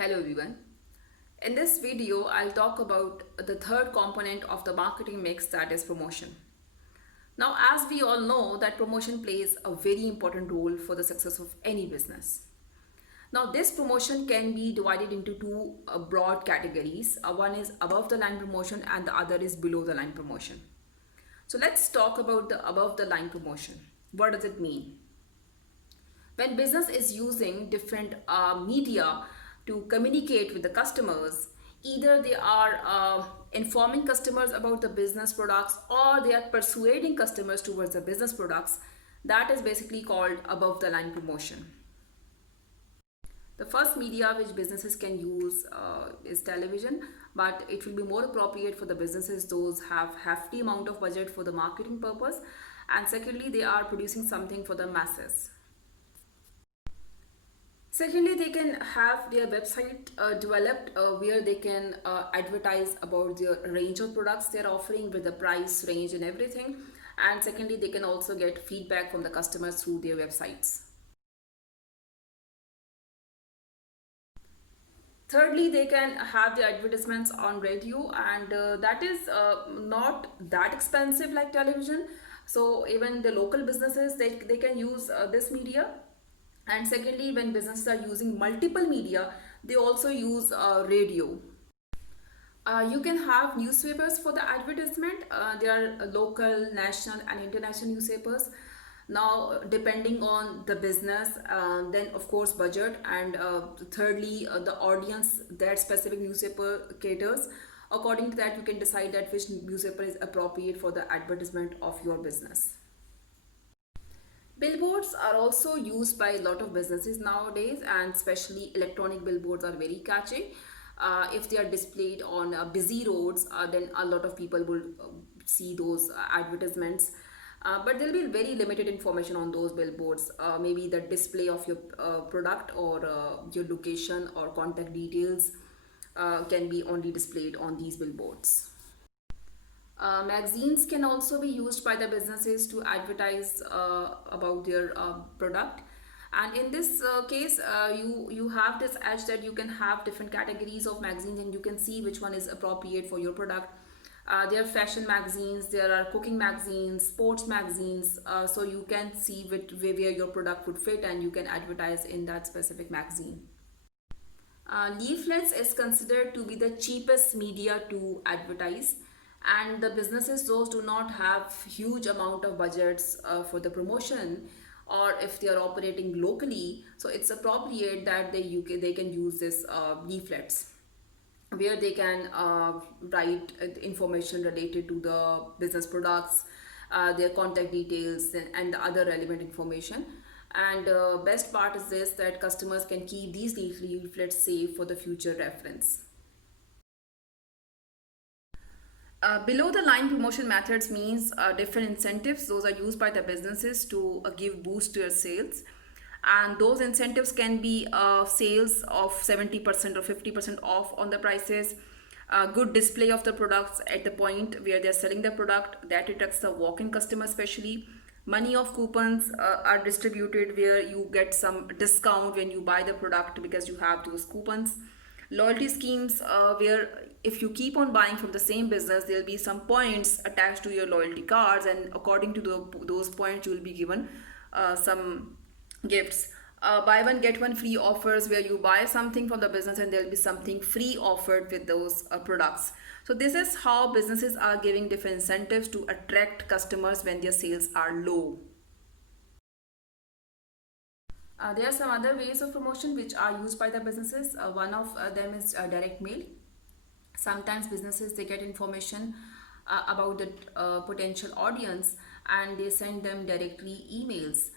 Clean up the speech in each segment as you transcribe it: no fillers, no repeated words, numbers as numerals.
Hello everyone. In this video, I'll talk about the third component of the marketing mix, that is promotion. Now, as we all know that promotion plays a very important role for the success of any business. Now, this promotion can be divided into two broad categories. One is above the line promotion and the other is below the line promotion. So let's talk about the above the line promotion. What does it mean? When business is using different media to communicate with the customers, either they are informing customers about the business products or they are persuading customers towards the business products. That is basically called above the line promotion. The first media which businesses can use is television, but it will be more appropriate for the businesses those have hefty amount of budget for the marketing purpose, and secondly they are producing something for the masses. Secondly, they can have their website developed where they can advertise about the range of products they're offering with the price range and everything. And secondly, they can also get feedback from the customers through their websites. Thirdly, they can have the advertisements on radio, and that is not that expensive like television. So even the local businesses, they can use this media. And secondly, when businesses are using multiple media, they also use radio. You can have newspapers for the advertisement. There are local, national, and international newspapers. Now, depending on the business, then of course budget, and thirdly, the audience that specific newspaper caters. According to that, you can decide that which newspaper is appropriate for the advertisement of your business. Billboards are also used by a lot of businesses nowadays, and especially electronic billboards are very catchy. If they are displayed on busy roads, then a lot of people will see those advertisements. But there will be very limited information on those billboards. Maybe the display of your product or your location or contact details can be only displayed on these billboards. Magazines can also be used by the businesses to advertise about their product, and in this case you have this edge that you can have different categories of magazines and you can see which one is appropriate for your product. There are fashion magazines, there are cooking magazines, sports magazines, so you can see where your product would fit and you can advertise in that specific magazine. Leaflets is considered to be the cheapest media to advertise, and the businesses those do not have huge amount of budgets for the promotion, or if they are operating locally, so it's appropriate that they can use this leaflets where they can write information related to the business products, their contact details, and the other relevant information. And best part is this, that customers can keep these leaflets safe for the future reference. Below the line promotion methods means different incentives. Those are used by the businesses to give boost to your sales. And those incentives can be sales of 70% or 50% off on the prices, good display of the products at the point where they're selling the product, that attracts the walk-in customer especially. Money of coupons are distributed where you get some discount when you buy the product because you have those coupons. Loyalty schemes where if you keep on buying from the same business, there'll be some points attached to your loyalty cards, and according to those points you will be given some gifts. Buy one get one free offers where you buy something from the business and there'll be something free offered with those products. So this is how businesses are giving different incentives to attract customers when their sales are low. There are some other ways of promotion which are used by the businesses. One of them is direct mail. Sometimes businesses, they get information about the potential audience and they send them directly emails.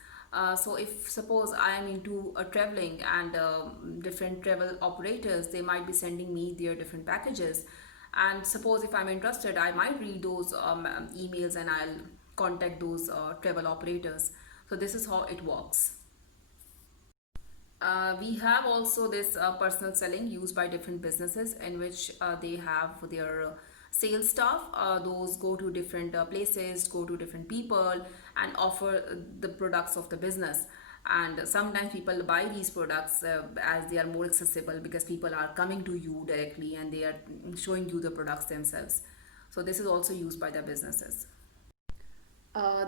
So if suppose I am into traveling, and different travel operators, they might be sending me their different packages, and suppose if I'm interested, I might read those emails and I'll contact those travel operators. So this is how it works. We have also this personal selling used by different businesses, in which they have their sales staff. Those go to different places, go to different people and offer the products of the business. And sometimes people buy these products as they are more accessible because people are coming to you directly and they are showing you the products themselves. So this is also used by the businesses.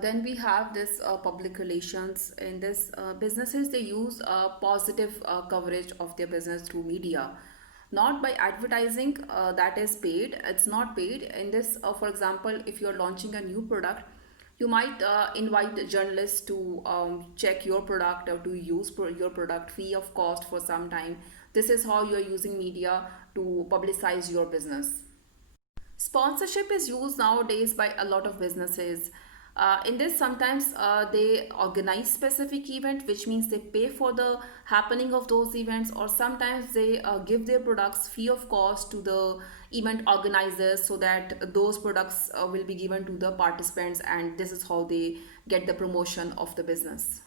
Then we have this public relations. In this, businesses they use positive coverage of their business through media, not by advertising that is paid. It's not paid. In this, for example, if you're launching a new product, you might invite journalists to check your product or to use your product free of cost for some time. This is how you are using media to publicize your business. Sponsorship is used nowadays by a lot of businesses. In this, sometimes they organize specific event, which means they pay for the happening of those events, or sometimes they give their products free of cost to the event organizers, so that those products will be given to the participants, and this is how they get the promotion of the business.